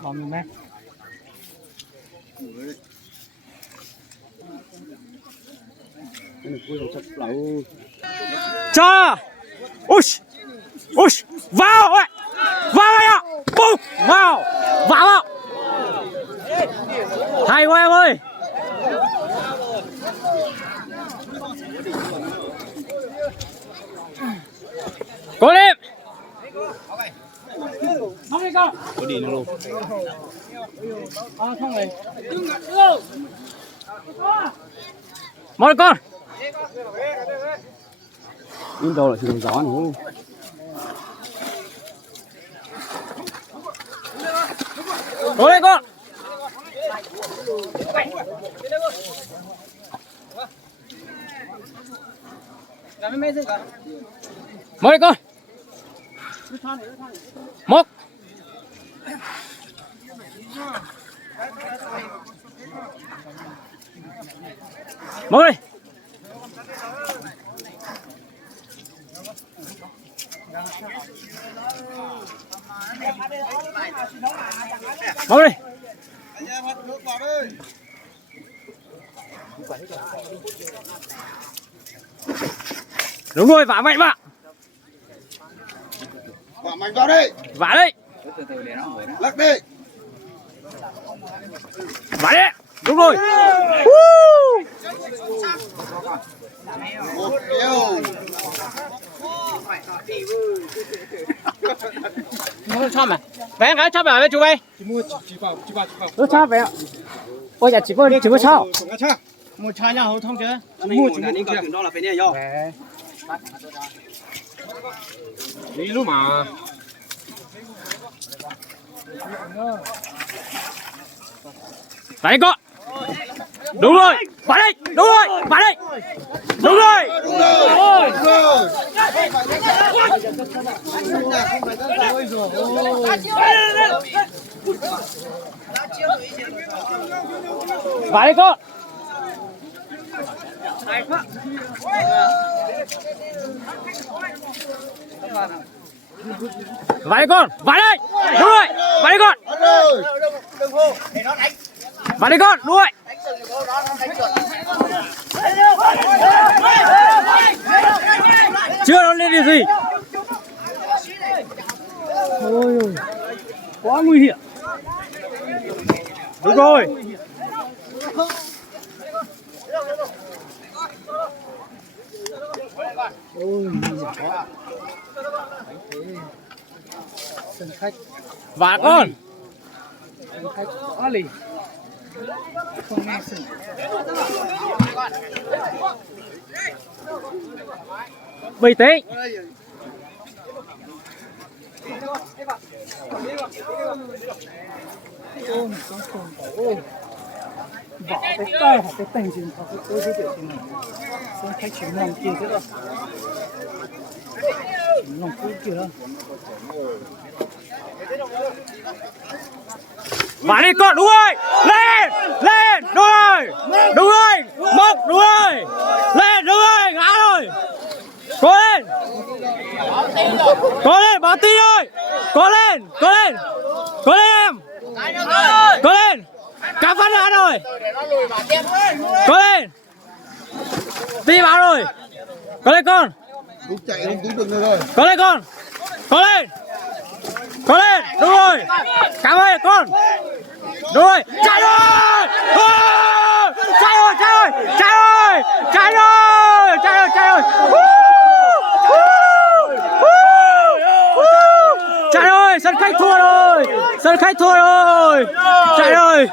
bom mét. Cho ush ush vào ấy, vào ấy ạ, bum vào vào ạ, hay quá em ơi. Cố lên. Không đi con. Có đi nữa luôn. Không này. Một con. In đâu là trường gió nữa. Cố lên con. Một đi con. Một. Một đi. Một đi. Đúng rồi, vả mạnh vào. Vả mạnh vào đi. Vả đi. Lắc đi. Vả đi. Đúng rồi. Một điều. Nó cho mày. Vé cái cho mày chú ơi. Nó cho vé. Ôi dạ chỉ có cho. Một chai nha hậu thông chứ. Mua chỉ một cái đó là phải nè do. Đi luôn mà. Đấy con. Đúng rồi. Vào đây. Đúng rồi. Vào đây. Đúng rồi. Đúng rồi. Vào đây con. Vào đây con. Vào đây. Đúng rồi. Vào đây con. Vào đây con. Đúng rồi. Chưa nó lên điều gì. Ôi ôi. Quá nguy hiểm. Đúng rồi. Ôi sân khách và con sân khách quá lì không nghe sừng bình tĩnh ôi con khủng ôi bỏ cái tay hoặc cái tình trình hoặc cái tôi biểu tình này sân khách chỉ lòng kia thế rồi lòng cũ kìa vào đi con đúng rồi lên lên đúng rồi mốc đúng rồi lên đúng rồi ngã rồi cố lên báo tin ơi cố lên em cố lên cá phát ra rồi cố lên đi báo rồi cố lên con Đúng chạy không đúng được rồi. cố lên con cố lên đúng rồi cảm ơn con đúng rồi chạy rồi chạy rồi sân khách thua rồi chạy rồi